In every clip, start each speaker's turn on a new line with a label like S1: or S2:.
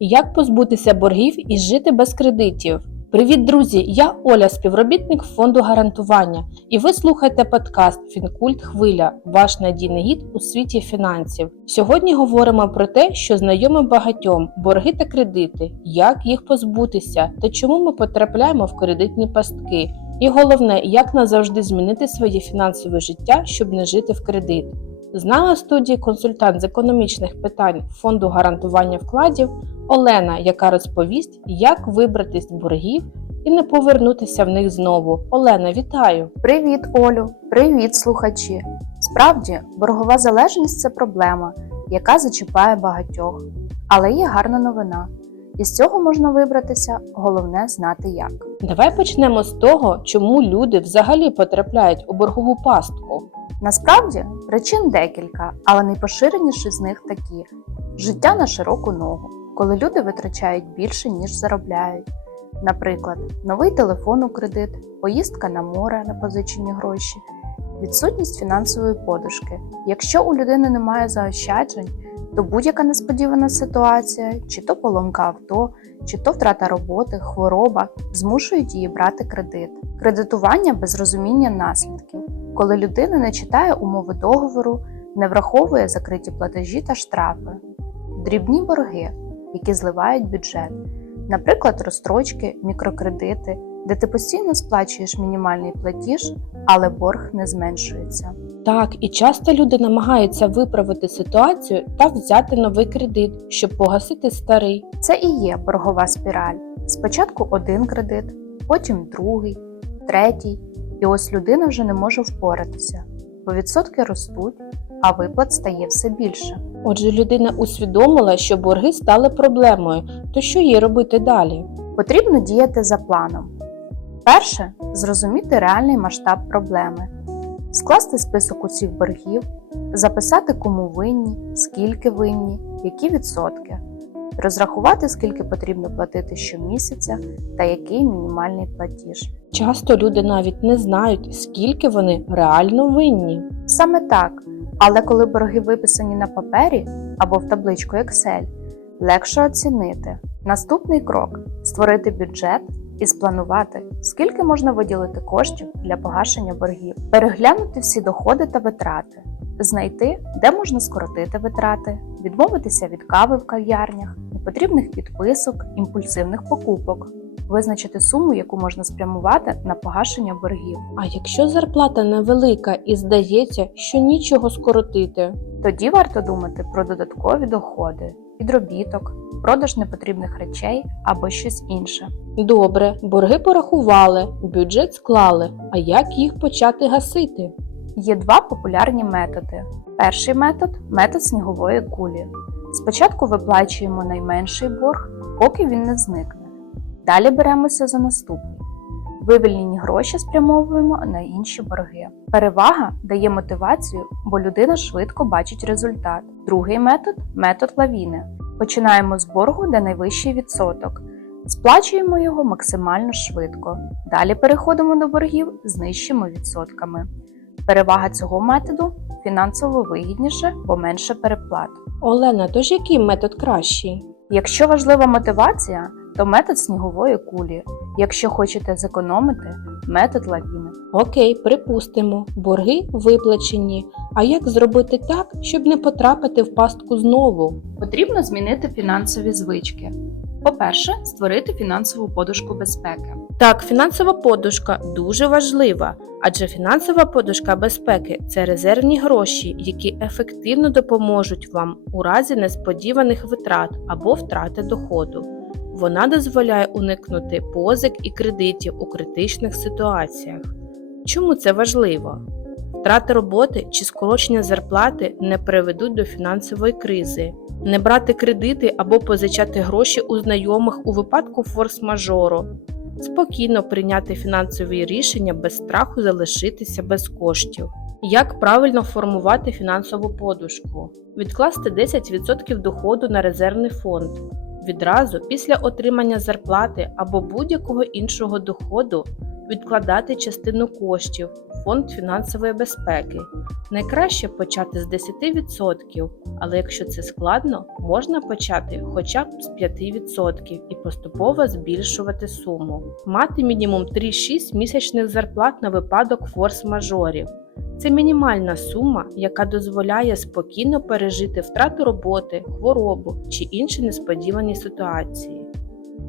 S1: Як позбутися боргів і жити без кредитів? Привіт, друзі! Я Оля, співробітник фонду гарантування, і ви слухаєте подкаст Фінкульт Хвиля, ваш надійний гід у світі фінансів. Сьогодні говоримо про те, що знайоме багатьом борги та кредити, як їх позбутися та чому ми потрапляємо в кредитні пастки. І головне, як назавжди змінити своє фінансове життя, щоб не жити в кредит. З нами в студії консультант з економічних питань фонду гарантування вкладів Олена, яка розповість, як вибратись з боргів і не повернутися в них знову. Олена, вітаю!
S2: Привіт, Олю! Привіт, слухачі! Справді, боргова залежність це проблема, яка зачіпає багатьох. Але є гарна новина. Із цього можна вибратися, головне знати як.
S1: Давай почнемо з того, чому люди взагалі потрапляють у боргову пастку.
S2: Насправді причин декілька, але найпоширеніші з них такі: життя на широку ногу, коли люди витрачають більше, ніж заробляють. Наприклад, новий телефон у кредит, поїздка на море на позичені гроші, відсутність фінансової подушки. Якщо у людини немає заощаджень, то будь-яка несподівана ситуація, чи то поломка авто, чи то втрата роботи, хвороба змушують її брати кредит. Кредитування без розуміння наслідків, коли людина не читає умови договору, не враховує закриті платежі та штрафи, дрібні борги, які зливають бюджет, наприклад, розстрочки, мікрокредити, де ти постійно сплачуєш мінімальний платіж, але борг не зменшується.
S1: Так, і часто люди намагаються виправити ситуацію та взяти новий кредит, щоб погасити старий.
S2: Це і є боргова спіраль. Спочатку один кредит, потім другий, третій, і ось людина вже не може впоратися, бо відсотки ростуть, а виплат стає все більше.
S1: Отже, людина усвідомила, що борги стали проблемою, то що їй робити далі?
S2: Потрібно діяти за планом. Перше зрозуміти реальний масштаб проблеми, скласти список усіх боргів, записати, кому винні, скільки винні, які відсотки, розрахувати, скільки потрібно платити щомісяця та який мінімальний платіж.
S1: Часто люди навіть не знають, скільки вони реально винні.
S2: Саме так, але коли борги виписані на папері або в табличку Excel, легше оцінити. Наступний крок створити бюджет і спланувати, скільки можна виділити коштів для погашення боргів, переглянути всі доходи та витрати, знайти, де можна скоротити витрати, відмовитися від кави в кав'ярнях, непотрібних підписок, імпульсивних покупок, визначити суму, яку можна спрямувати на погашення боргів.
S1: А якщо зарплата невелика і здається, що нічого скоротити,
S2: Тоді варто думати про додаткові доходи, підробіток, продаж непотрібних речей або щось інше.
S1: добре, борги порахували, бюджет склали. А як їх почати гасити?
S2: Є два популярні методи. Перший метод метод снігової кулі. Спочатку виплачуємо найменший борг, поки він не зникне. Далі беремося за наступний. Вивільнені гроші спрямовуємо на інші борги. Перевага дає мотивацію, бо людина швидко бачить результат. Другий метод метод лавіни. Починаємо з боргу, де найвищий відсоток. Сплачуємо його максимально швидко. Далі переходимо до боргів з нижчими відсотками. Перевага цього методу фінансово вигідніше, бо менше переплат.
S1: Олена, тож який метод кращий?
S2: Якщо важлива мотивація, то метод снігової кулі. Якщо хочете зекономити, метод лавіни.
S1: Окей, припустимо, борги виплачені. А як зробити так, щоб не потрапити в пастку знову?
S2: Потрібно змінити фінансові звички. По-перше, створити фінансову подушку безпеки.
S1: Так, фінансова подушка дуже важлива, адже фінансова подушка безпеки це резервні гроші, які ефективно допоможуть вам у разі несподіваних витрат або втрати доходу. Вона дозволяє уникнути позик і кредитів у критичних ситуаціях. Чому це важливо? Втрати роботи чи скорочення зарплати не приведуть до фінансової кризи. Не брати кредити або позичати гроші у знайомих у випадку форс-мажору. Спокійно прийняти фінансові рішення без страху залишитися без коштів. Як правильно формувати фінансову подушку? Відкласти 10% доходу на резервний фонд. Відразу після отримання зарплати або будь-якого іншого доходу відкладати частину коштів в фонд фінансової безпеки. Найкраще почати з 10%, але якщо це складно, можна почати хоча б з 5% і поступово збільшувати суму. Мати мінімум 3-6 місячних зарплат на випадок форс-мажорів. Це мінімальна сума, яка дозволяє спокійно пережити втрату роботи, хворобу чи інші несподівані ситуації.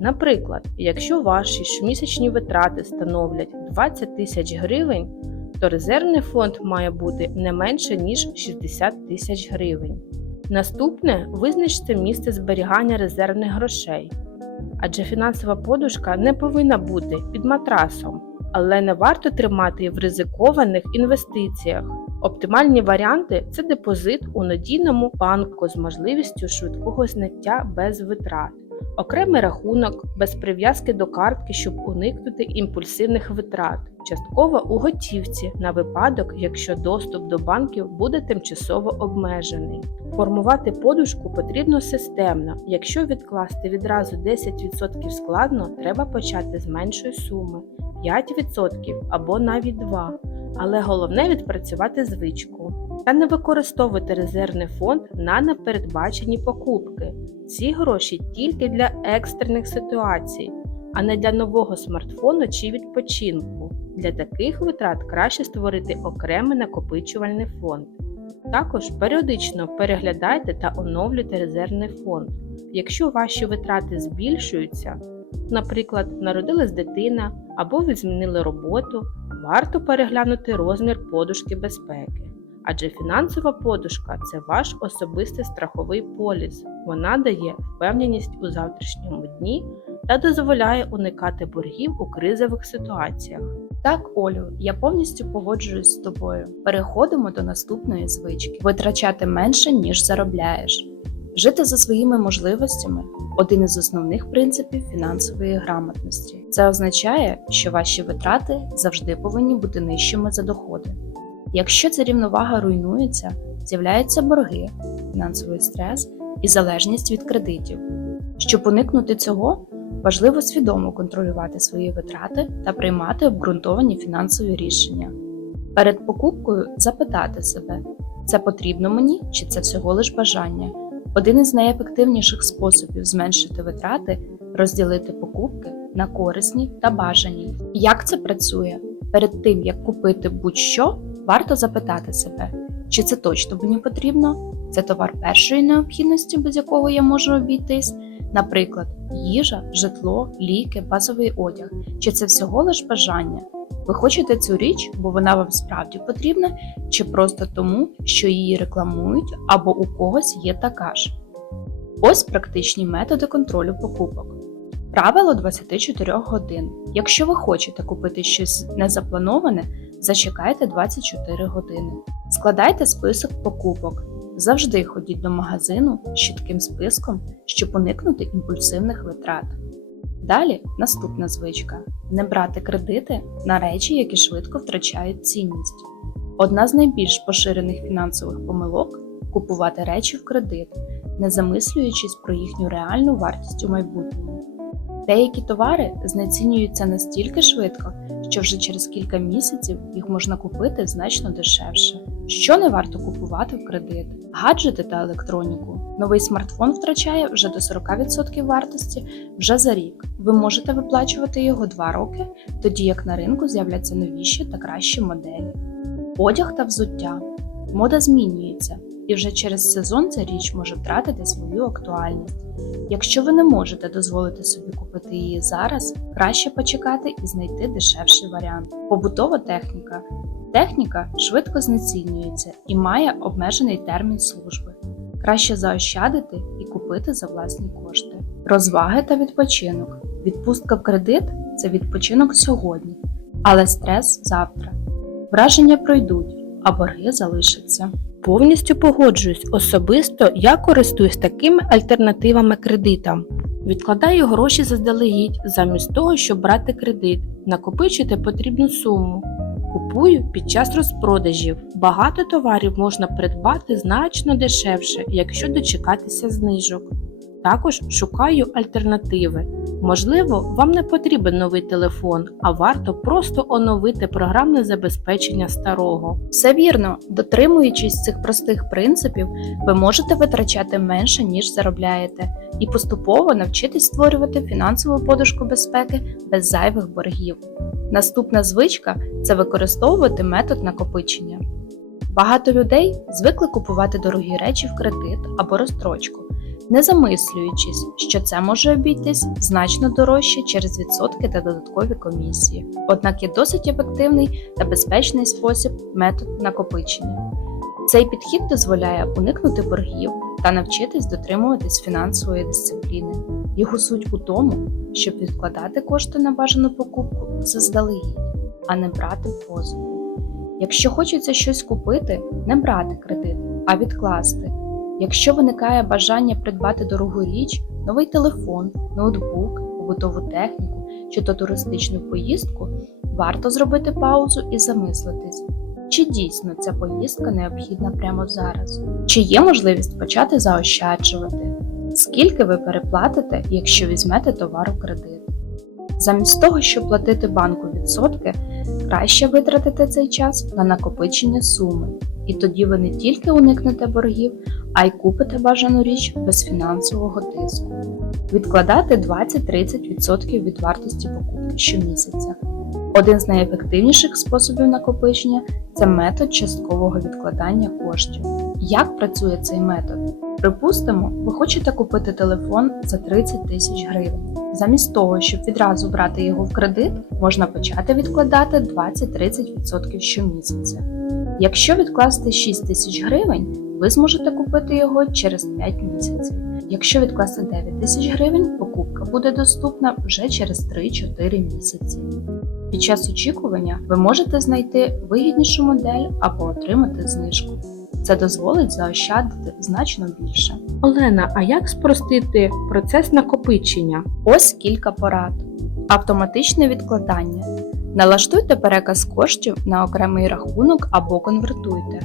S1: Наприклад, якщо ваші щомісячні витрати становлять 20 тисяч гривень, то резервний фонд має бути не менше ніж 60 тисяч гривень. Наступне визначте місце зберігання резервних грошей, адже фінансова подушка не повинна бути під матрасом, але не варто тримати в ризикованих інвестиціях. Оптимальні варіанти це депозит у надійному банку з можливістю швидкого зняття без витрат. Окремий рахунок без прив'язки до картки, щоб уникнути імпульсивних витрат, частково у готівці на випадок, якщо доступ до банків буде тимчасово обмежений. Формувати подушку потрібно системно. Якщо відкласти відразу 10% складно, треба почати з меншої суми 5% або навіть 2%. Але головне відпрацювати звичку. Та не використовуйте резервний фонд на непередбачені покупки. Ці гроші тільки для екстрених ситуацій, а не для нового смартфону чи відпочинку. Для таких витрат краще створити окремий накопичувальний фонд. Також періодично переглядайте та оновлюйте резервний фонд. Якщо ваші витрати збільшуються, наприклад, народилась дитина або ви змінили роботу, варто переглянути розмір подушки безпеки. Адже фінансова подушка це ваш особистий страховий поліс. Вона дає впевненість у завтрашньому дні та дозволяє уникати боргів у кризових ситуаціях.
S2: Так, Олю, я повністю погоджуюсь з тобою. Переходимо до наступної звички: витрачати менше, ніж заробляєш. Жити за своїми можливостями один із основних принципів фінансової грамотності. Це означає, що ваші витрати завжди повинні бути нижчими за доходи. Якщо ця рівновага руйнується, з'являються борги, фінансовий стрес і залежність від кредитів. Щоб уникнути цього, важливо свідомо контролювати свої витрати та приймати обґрунтовані фінансові рішення. Перед покупкою запитати себе, це потрібно мені чи це всього лиш бажання. Один із найефективніших способів зменшити витрати розділити покупки на корисні та бажані. Як це працює? Перед тим як купити будь-що, варто запитати себе, чи це точно мені потрібно, це товар першої необхідності, без якого я можу обійтись, наприклад, їжа, житло, ліки, базовий одяг, чи це всього лиш бажання. Ви хочете цю річ, бо вона вам справді потрібна, чи просто тому, що її рекламують або у когось є така ж. Ось практичні методи контролю покупок. Правило 24 годин. Якщо ви хочете купити щось незаплановане, зачекайте 24 години. Складайте список покупок. Завжди ходіть до магазину з чітким списком, щоб уникнути імпульсивних витрат. Далі наступна звичка: не брати кредити на речі, які швидко втрачають цінність. Одна з найбільш поширених фінансових помилок купувати речі в кредит, не замислюючись про їхню реальну вартість у майбутньому. Деякі товари знецінюються настільки швидко, що вже через кілька місяців їх можна купити значно дешевше. Що не варто купувати в кредит? Гаджети та електроніку. Новий смартфон втрачає вже до 40% вартості вже за рік. Ви можете виплачувати його 2 роки, тоді як на ринку з'являться новіші та кращі моделі. Одяг та взуття. Мода змінюється, і вже через сезон ця річ може втратити свою актуальність. Якщо ви не можете дозволити собі купити її зараз, краще почекати і знайти дешевший варіант. Побутова техніка. Техніка швидко знецінюється і має обмежений термін служби. Краще заощадити і купити за власні кошти. Розваги та відпочинок. Відпустка в кредит це відпочинок сьогодні, але стрес завтра. Враження пройдуть, а борги залишаться.
S1: Повністю погоджуюсь. Особисто я користуюсь такими альтернативами кредитам. Відкладаю гроші заздалегідь, замість того, щоб брати кредит, накопичити потрібну суму. Купую під час розпродажів. Багато товарів можна придбати значно дешевше, якщо дочекатися знижок. Також шукаю альтернативи. Можливо, вам не потрібен новий телефон, а варто просто оновити програмне забезпечення старого.
S2: Все вірно, дотримуючись цих простих принципів, ви можете витрачати менше, ніж заробляєте, і поступово навчитись створювати фінансову подушку безпеки без зайвих боргів. Наступна звичка це використовувати метод накопичення. Багато людей звикли купувати дорогі речі в кредит або розстрочку, не замислюючись, що це може обійтись значно дорожче через відсотки та додаткові комісії. Однак є досить ефективний та безпечний спосіб метод накопичення. Цей підхід дозволяє уникнути боргів та навчитись дотримуватись фінансової дисципліни. Його суть у тому, щоб відкладати кошти на бажану покупку заздалегідь, а не брати позику. Якщо хочеться щось купити, не брати кредит, а відкласти. Якщо виникає бажання придбати дорогу річ, новий телефон, ноутбук, побутову техніку чи то туристичну поїздку, варто зробити паузу і замислитись, чи дійсно ця поїздка необхідна прямо зараз, чи є можливість почати заощаджувати, скільки ви переплатите, якщо візьмете товар у кредит. Замість того, щоб платити банку відсотки, краще витратити цей час на накопичення суми, і тоді ви не тільки уникнете боргів, а й купите бажану річ без фінансового тиску. Відкладати 20-30% від вартості покупки щомісяця. Один з найефективніших способів накопичення це метод часткового відкладання коштів. Як працює цей метод? Припустимо, ви хочете купити телефон за 30 тисяч гривень. Замість того, щоб відразу брати його в кредит, можна почати відкладати 20-30% щомісяця. Якщо відкласти 6 тисяч гривень, ви зможете купити його через 5 місяців. Якщо відкласти 9 тисяч гривень, покупка буде доступна вже через 3-4 місяці. Під час очікування ви можете знайти вигіднішу модель або отримати знижку. Це дозволить заощадити значно більше.
S1: Олена, а як спростити процес накопичення?
S2: Ось кілька порад. Автоматичне відкладання. Налаштуйте переказ коштів на окремий рахунок або конвертуйте.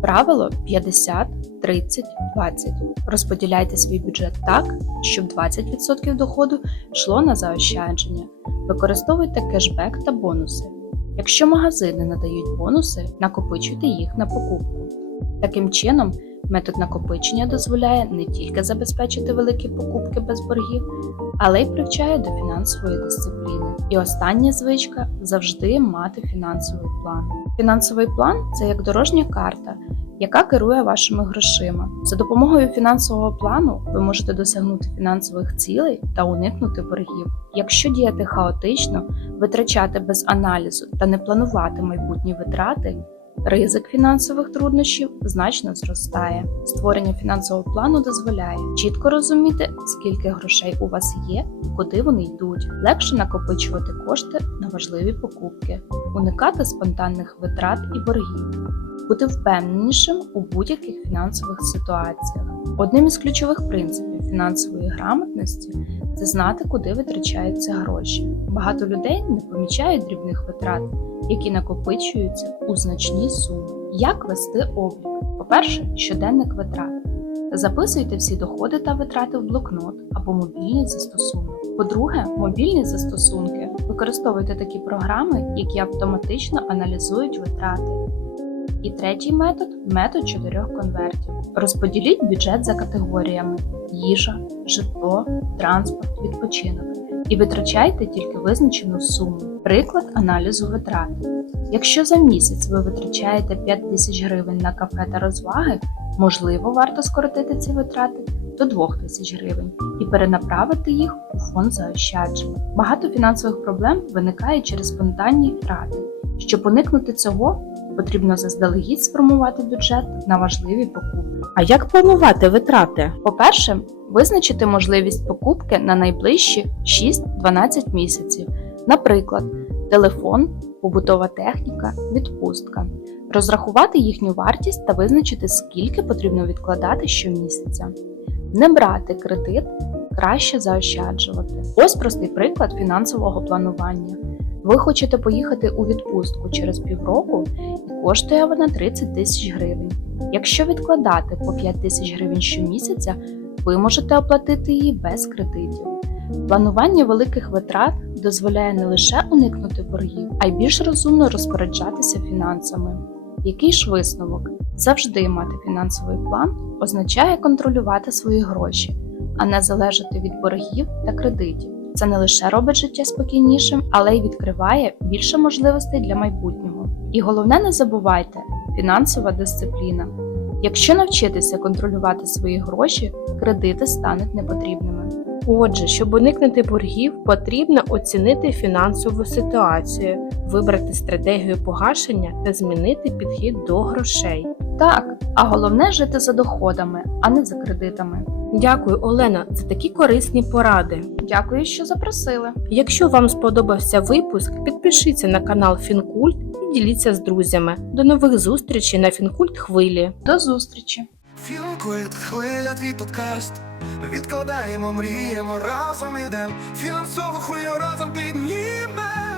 S2: Правило 50, 30, 20. Розподіляйте свій бюджет так, щоб 20% доходу йшло на заощадження. Використовуйте кешбек та бонуси. Якщо магазини надають бонуси, накопичуйте їх на покупку. Таким чином, метод накопичення дозволяє не тільки забезпечити великі покупки без боргів, але й привчає до фінансової дисципліни. І остання звичка завжди мати фінансовий план. Фінансовий план це як дорожня карта, яка керує вашими грошима. За допомогою фінансового плану ви можете досягнути фінансових цілей та уникнути боргів. Якщо діяти хаотично, витрачати без аналізу та не планувати майбутні витрати, Ризик фінансових труднощів значно зростає. Створення фінансового плану дозволяє чітко розуміти, скільки грошей у вас є куди вони йдуть, легше накопичувати кошти на важливі покупки, уникати спонтанних витрат і боргів, бути впевненішим у будь-яких фінансових ситуаціях. Одним із ключових принципів фінансової грамотності це знати, куди витрачаються гроші. Багато людей не помічають дрібних витрат які накопичуються у значні суми. Як вести облік? По-перше, щоденник витрат. Записуйте всі доходи та витрати в блокнот або мобільний застосунок. По-друге, мобільні застосунки. Використовуйте такі програми, які автоматично аналізують витрати. І третій метод метод чотирьох конвертів. Розподіліть бюджет за категоріями: їжа, житло, транспорт, відпочинок. І витрачайте тільки визначену суму. Приклад аналізу витрат. Якщо за місяць ви витрачаєте 5 тисяч гривень на кафе та розваги, можливо, варто скоротити ці витрати до 2 тисяч гривень і перенаправити їх у фонд заощаджень. Багато фінансових проблем виникає через спонтанні втрати. Щоб уникнути цього, потрібно заздалегідь сформувати бюджет на важливі покупки.
S1: А як планувати витрати?
S2: По-перше, визначити можливість покупки на найближчі 6-12 місяців. Наприклад, телефон, побутова техніка, відпустка, розрахувати їхню вартість та визначити, скільки потрібно відкладати щомісяця, не брати кредит, краще заощаджувати. Ось простий приклад фінансового планування. Ви хочете поїхати у відпустку через півроку і коштує вона 30 тисяч гривень. Якщо відкладати по 5 тисяч гривень щомісяця, ви можете оплатити її без кредитів. Планування великих витрат дозволяє не лише уникнути боргів, а й більш розумно розпоряджатися фінансами. Який ж висновок? Завжди мати фінансовий план означає контролювати свої гроші, а не залежати від боргів та кредитів. Це не лише робить життя спокійнішим, але й відкриває більше можливостей для майбутнього. І головне, не забувайте фінансова дисципліна. Якщо навчитися контролювати свої гроші, кредити стануть непотрібними.
S1: Отже, щоб уникнути боргів, потрібно оцінити фінансову ситуацію, вибрати стратегію погашення та змінити підхід до грошей.
S2: Так, а головне жити за доходами, а не за кредитами.
S1: Дякую, Олена, за такі корисні поради.
S2: Дякую, що запросили.
S1: Якщо вам сподобався випуск, підпишіться на канал Фінкульт і діліться з друзями. До нових зустрічей на Фінкульт Хвилі.
S2: До зустрічі!
S3: Фінкульт, хвиля твій подкаст. Відкладаємо, мріємо, разом ідем. Фінансову хвилю разом піднімем.